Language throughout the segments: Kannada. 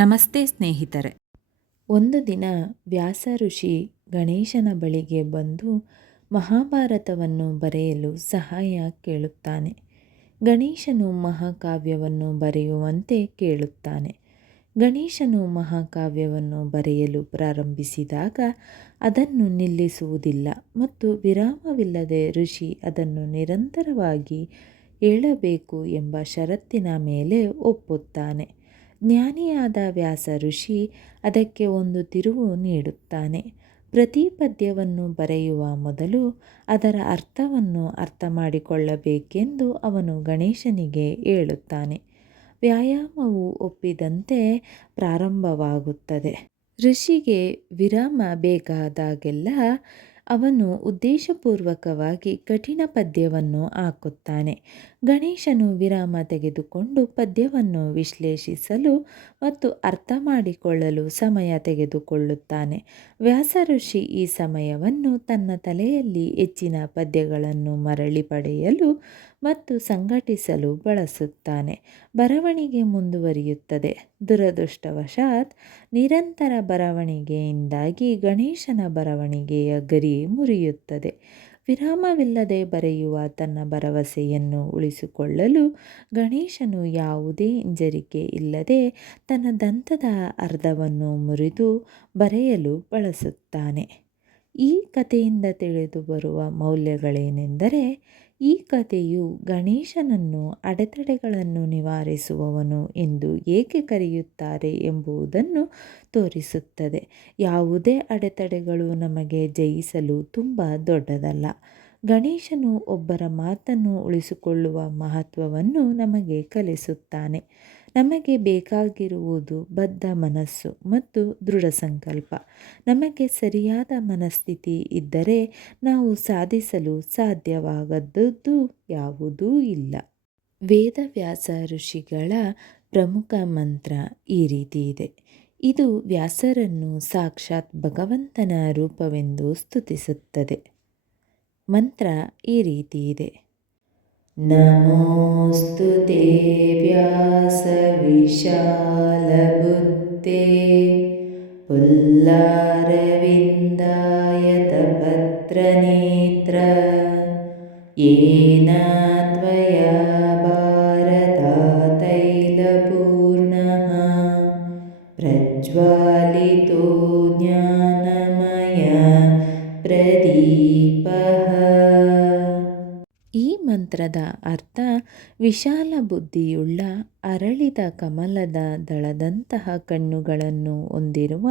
ನಮಸ್ತೆ ಸ್ನೇಹಿತರೆ. ಒಂದು ದಿನ ವ್ಯಾಸ ಋಷಿ ಗಣೇಶನ ಬಳಿಗೆ ಬಂದು ಮಹಾಭಾರತವನ್ನು ಬರೆಯಲು ಸಹಾಯ ಕೇಳುತ್ತಾನೆ. ಗಣೇಶನು ಮಹಾಕಾವ್ಯವನ್ನು ಬರೆಯುವಂತೆ ಕೇಳುತ್ತಾನೆ. ಗಣೇಶನು ಮಹಾಕಾವ್ಯವನ್ನು ಬರೆಯಲು ಪ್ರಾರಂಭಿಸಿದಾಗ ಅದನ್ನು ನಿಲ್ಲಿಸುವುದಿಲ್ಲ ಮತ್ತು ವಿರಾಮವಿಲ್ಲದೆ ಋಷಿ ಅದನ್ನು ನಿರಂತರವಾಗಿ ಹೇಳಬೇಕು ಎಂಬ ಷರತ್ತಿನ ಮೇಲೆ ಒಪ್ಪುತ್ತಾನೆ. ಜ್ಞಾನಿಯಾದ ವ್ಯಾಸ ಋಷಿ ಅದಕ್ಕೆ ಒಂದು ತಿರುವು ನೀಡುತ್ತಾನೆ. ಪ್ರತಿ ಪದ್ಯವನ್ನು ಬರೆಯುವ ಮೊದಲು ಅದರ ಅರ್ಥವನ್ನು ಅರ್ಥ ಮಾಡಿಕೊಳ್ಳಬೇಕೆಂದು ಅವನು ಗಣೇಶನಿಗೆ ಹೇಳುತ್ತಾನೆ. ವ್ಯಾಯಾಮವು ಒಪ್ಪಿದಂತೆ ಪ್ರಾರಂಭವಾಗುತ್ತದೆ. ಋಷಿಗೆ ವಿರಾಮ ಬೇಕಾದಾಗೆಲ್ಲ ಅವನು ಉದ್ದೇಶಪೂರ್ವಕವಾಗಿ ಕಠಿಣ ಪದ್ಯವನ್ನು ಹಾಕುತ್ತಾನೆ. ಗಣೇಶನು ವಿರಾಮ ತೆಗೆದುಕೊಂಡು ಪದ್ಯವನ್ನು ವಿಶ್ಲೇಷಿಸಲು ಮತ್ತು ಅರ್ಥ ಮಾಡಿಕೊಳ್ಳಲು ಸಮಯ ತೆಗೆದುಕೊಳ್ಳುತ್ತಾನೆ. ವ್ಯಾಸ ಋಷಿ ಈ ಸಮಯವನ್ನು ತನ್ನ ತಲೆಯಲ್ಲಿ ಹೆಚ್ಚಿನ ಪದ್ಯಗಳನ್ನು ಮರಳಿ ಪಡೆಯಲು ಮತ್ತು ಸಂಘಟಿಸಲು ಬಳಸುತ್ತಾನೆ. ಬರವಣಿಗೆ ಮುಂದುವರಿಯುತ್ತದೆ. ದುರದೃಷ್ಟವಶಾತ್ ನಿರಂತರ ಬರವಣಿಗೆಯಿಂದಾಗಿ ಗಣೇಶನ ಬರವಣಿಗೆಯ ಗರಿ ಮುರಿಯುತ್ತದೆ. ವಿರಾಮವಿಲ್ಲದೆ ಬರೆಯುವ ತನ್ನ ಭರವಸೆಯನ್ನು ಉಳಿಸಿಕೊಳ್ಳಲು ಗಣೇಶನು ಯಾವುದೇ ಹಿಂಜರಿಕೆ ಇಲ್ಲದೆ ತನ್ನ ದಂತದ ಅರ್ಧವನ್ನು ಮುರಿದು ಬರೆಯಲು ಬಳಸುತ್ತಾನೆ. ಈ ಕಥೆಯಿಂದ ತಿಳಿದುಬರುವ ಮೌಲ್ಯಗಳೇನೆಂದರೆ, ಈ ಕಥೆಯು ಗಣೇಶನನ್ನು ಅಡೆತಡೆಗಳನ್ನು ನಿವಾರಿಸುವವನು ಎಂದು ಏಕೆ ಕರೆಯುತ್ತಾರೆ ಎಂಬುದನ್ನು ತೋರಿಸುತ್ತದೆ. ಯಾವುದೇ ಅಡೆತಡೆಗಳು ನಮಗೆ ಜಯಿಸಲು ತುಂಬ ದೊಡ್ಡದಲ್ಲ. ಗಣೇಶನು ಒಬ್ಬರ ಮಾತನ್ನು ಉಳಿಸಿಕೊಳ್ಳುವ ಮಹತ್ವವನ್ನು ನಮಗೆ ಕಲಿಸುತ್ತಾನೆ. ನಮಗೆ ಬೇಕಾಗಿರುವುದು ಬದ್ಧ ಮನಸ್ಸು ಮತ್ತು ದೃಢ ಸಂಕಲ್ಪ. ನಮಗೆ ಸರಿಯಾದ ಮನಸ್ಥಿತಿ ಇದ್ದರೆ ನಾವು ಸಾಧಿಸಲು ಸಾಧ್ಯವಾಗದ್ದು ಯಾವುದೂ ಇಲ್ಲ. ವೇದವ್ಯಾಸ ಋಷಿಗಳ ಪ್ರಮುಖ ಮಂತ್ರ ಈ ರೀತಿ ಇದೆ. ಇದು ವ್ಯಾಸರನ್ನು ಸಾಕ್ಷಾತ್ ಭಗವಂತನ ರೂಪವೆಂದು ಸ್ತುತಿಸುತ್ತದೆ. ಮಂತ್ರ ಈ ರೀತಿ ಇದೆ. ನಮೋಸ್ತುತೇ ವ್ಯಾಸ ವಿಶಾಲ ಬುದ್ಧೇ ಪುಲ್ಲಾರವಿಂದಾಯತ ಪತ್ರನೇತ್ರ ಯೇನ ತ್ವಯಾ ಭಾರತಾತೈಲಪೂರ್ಣಃ ಪ್ರಜ್ವಾಲಿತೋ ಜ್ಞಾನಮಯ ಪ್ರದೀಪಃ. ಈ ಮಂತ್ರದ ಅರ್ಥ, ವಿಶಾಲ ಬುದ್ಧಿಯುಳ್ಳ ಅರಳಿದ ಕಮಲದ ದಳದಂತಹ ಕಣ್ಣುಗಳನ್ನು ಹೊಂದಿರುವ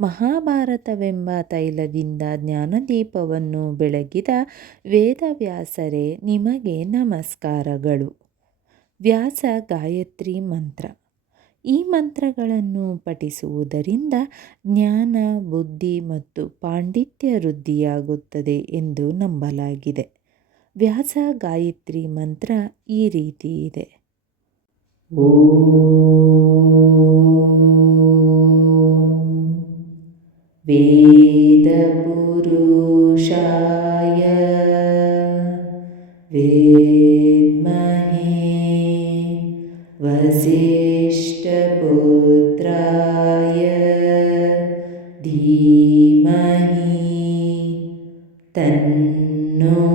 ಮಹಾಭಾರತವೆಂಬ ತೈಲದಿಂದ ಜ್ಞಾನದೀಪವನ್ನು ಬೆಳಗಿದ ವೇದವ್ಯಾಸರೇ, ನಿಮಗೆ ನಮಸ್ಕಾರಗಳು. ವ್ಯಾಸ ಗಾಯತ್ರಿ ಮಂತ್ರ. ಈ ಮಂತ್ರಗಳನ್ನು ಪಠಿಸುವುದರಿಂದ ಜ್ಞಾನ, ಬುದ್ಧಿ ಮತ್ತು ಪಾಂಡಿತ್ಯ ವೃದ್ಧಿಯಾಗುತ್ತದೆ ಎಂದು ನಂಬಲಾಗಿದೆ. ವ್ಯಾಸ ಗಾಯತ್ರಿ ಮಂತ್ರ ಈ ರೀತಿ ಇದೆ. ಓಂ ವೇದಪುರುಷಾಯ ವಿದ್ಮಹೇ ವಸಿಷ್ಠಪುತ್ರಾಯ ಧೀಮಹಿ ತನ್ನೋ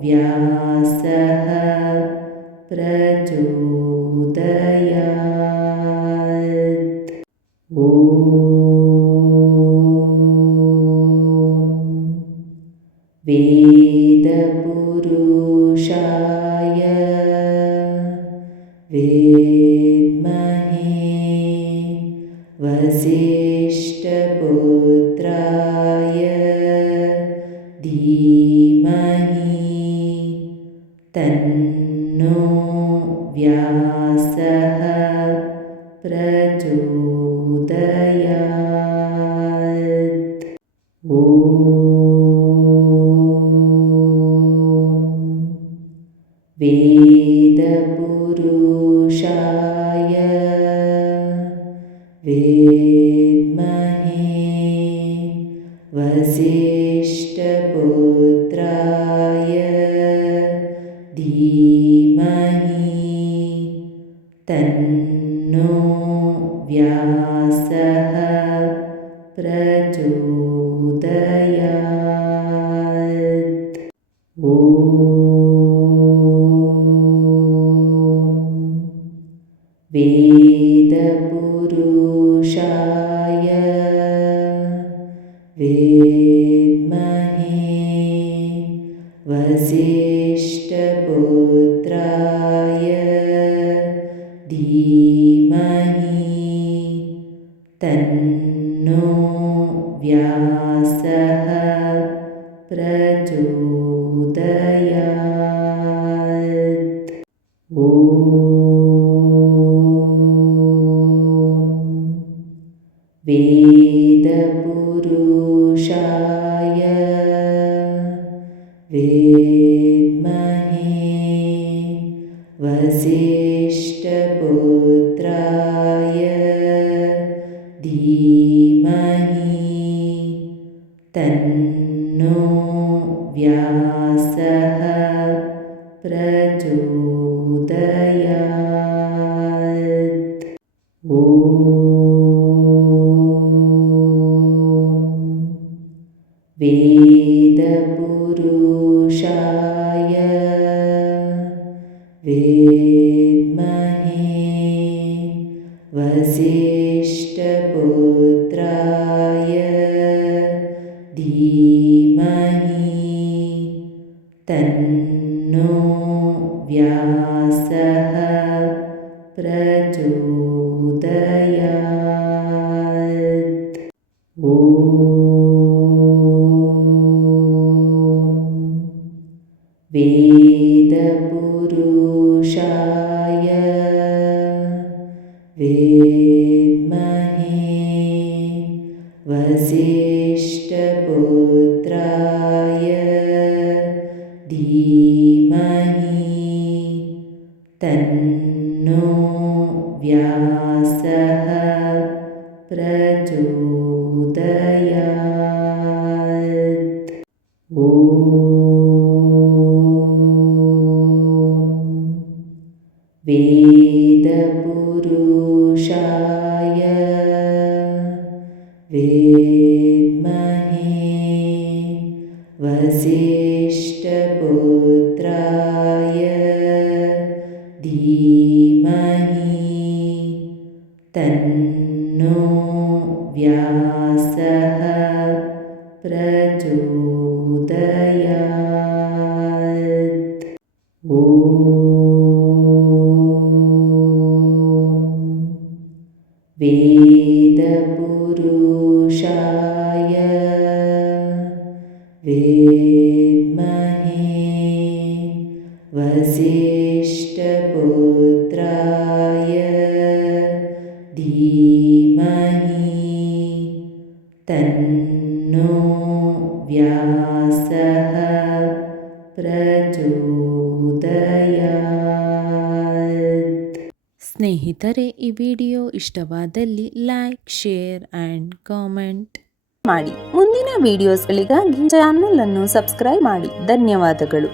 ವ್ಯಾಸಃ ಪ್ರಚೋದಯಾತ್. ಓಂ ವೇದಪುರುಷಾಯ ವಿದ್ಮಹೇ ವಸಿಷ್ಠಪುತ್ರಾಯ ಧೀಮಹಿ ತನ್ನೋ ವ್ಯಾಸಃ ಪ್ರಚೋದಯಾತ್. ಓಂ ವೇದಪುರುಷಾಯ ವಿದ್ಮಹೇ ವಸಿಷ್ಠಪುತ್ರಾಯ ಧೀಮಹಿ ತನ್ನೋ ವ್ಯಾಸಃ वेदपुरुषाय विद्महे वसिष्ठपुत्राय धीमहि तन्नो व्यासः प्रचोदयात्। ॐ वेदपुरुषाय विद्महे वसिष्ठपुत्राय धीमहि तन्नो व्यासः प्रचोदयात्। ॐ वेदपुरुषाय विद्महे वसिष्ठपुत्राय धीमहि तन्नो व्यासः प्रचोदयात्। ॐ वेदपुरुषाय विद्महे वसिष्ठपुत्राय धीमहि तन्नो व्यासः प्रचोदयात्। ॐ वेदपुरुषाय विद्महे वसिष्ठपुत्राय धीमहि तन्नो व्यासः प्रचोदयात्। ॐ वेदपुरुषाय विद्महे वसिष्ठपुत्राय धीमहि तन्नो व्यासः ಪ್ರಚೋದಯಾತ್. ಸ್ನೇಹಿತರೆ, ಈ ವಿಡಿಯೋ ಇಷ್ಟವಾದಲ್ಲಿ ಲೈಕ್, ಶೇರ್ ಆ್ಯಂಡ್ ಕಾಮೆಂಟ್ ಮಾಡಿ. ಮುಂದಿನ ವಿಡಿಯೋಸ್ಗಳಿಗಾಗಿ ಚಾನಲ್ ಅನ್ನು ಸಬ್ಸ್ಕ್ರೈಬ್ ಮಾಡಿ. ಧನ್ಯವಾದಗಳು.